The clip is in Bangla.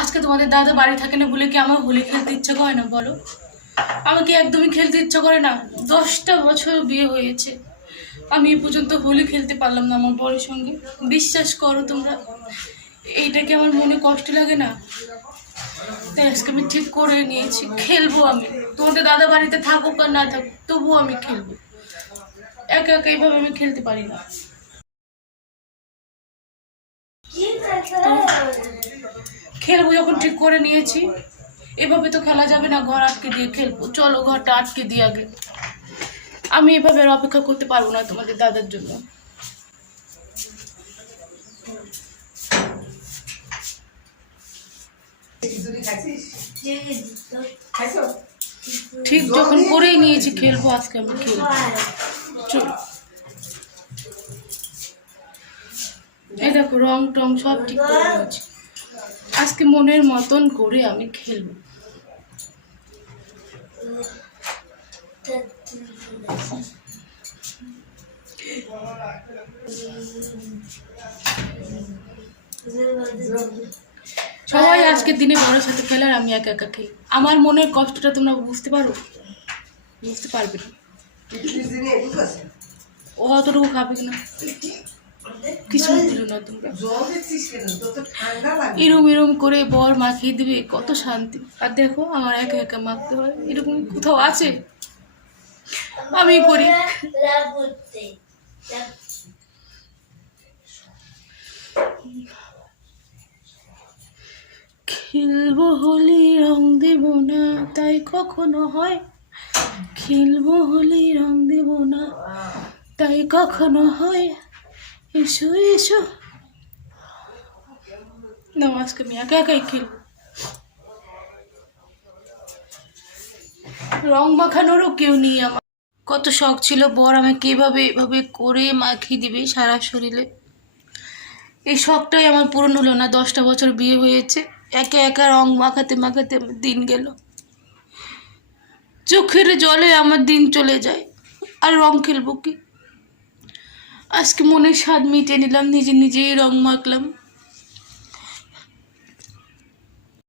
আজকে তোমাদের দাদা বাড়ি থাকে না বলে কি আমার হোলি খেলতে ইচ্ছা করে না বলো? আমাকে একদমই খেলতে ইচ্ছা করে না। 10টা বছর বিয়ে হয়েছে, আমি এ পর্যন্ত হোলি খেলতে পারলাম না আমার বরের সঙ্গে। বিশ্বাস করো তোমরা, এইটাকে আমার মনে কষ্ট লাগে না? তাই আজকে আমি ঠিক করে নিয়েছি, খেলবো আমি। তোমাদের দাদা বাড়িতে থাকুক আর না থাকুক, তবুও আমি খেলবো। একা একা এইভাবে আমি খেলতে পারি না। খেলবো যখন ঠিক করে নিয়েছি, এভাবে তো খেলা যাবে না। ঘর আটকে দিয়ে খেলবো, চলো ঘরটা আটকে দিয়ে আগে। আমি এভাবে আর অপেক্ষা করতে পারবো না তোমাদের দাদার জন্য। ঠিক যখন করেই নিয়েছি খেলবো, আজকে আমি খেলবো। চলো, এই দেখো রং টং সব ঠিক করে নিয়েছি, আজকে মনের মতন করে আমি খেলবো। সবাই আজকের দিনে বড়োর সাথে খেলার, আমি একা একা খেলি। আমার মনের কষ্টটা তোমরা বুঝতে পারো? বুঝতে পারবে না। ও অতটুকু খাবে না, কিছু দিল না তোমরা। এরম এরম করে বর মাখিয়ে দিবে, কত শান্তি। আর দেখো আমার একা একা মাখতে হয়, এরকম কোথাও আছে? আমি করি। খেলবো হোলি রং দেব না তাই কখনো হয়, খেলবো হোলি রং দেব না তাই কখনো হয়। এসো এসো না, আজকে আমি একা একাই খেলবো। রং মাখানোরও কেউ নেই আমার। কত শখ ছিল বর আমাকে এভাবে এভাবে করে মাখিয়ে দিবে সারা শরীরে। এই শখটাই আমার পূরণ হলো না। 10টা বছর বিয়ে হয়েছে, একা একা রং মাখাতে মাখাতে আমার দিন গেল। চোখের জলে আমার দিন চলে যায়, আর রং খেলবো কি? আজকে মনের স্বাদ মিটিয়ে নিলাম, নিজে নিজেই রং মাখলাম।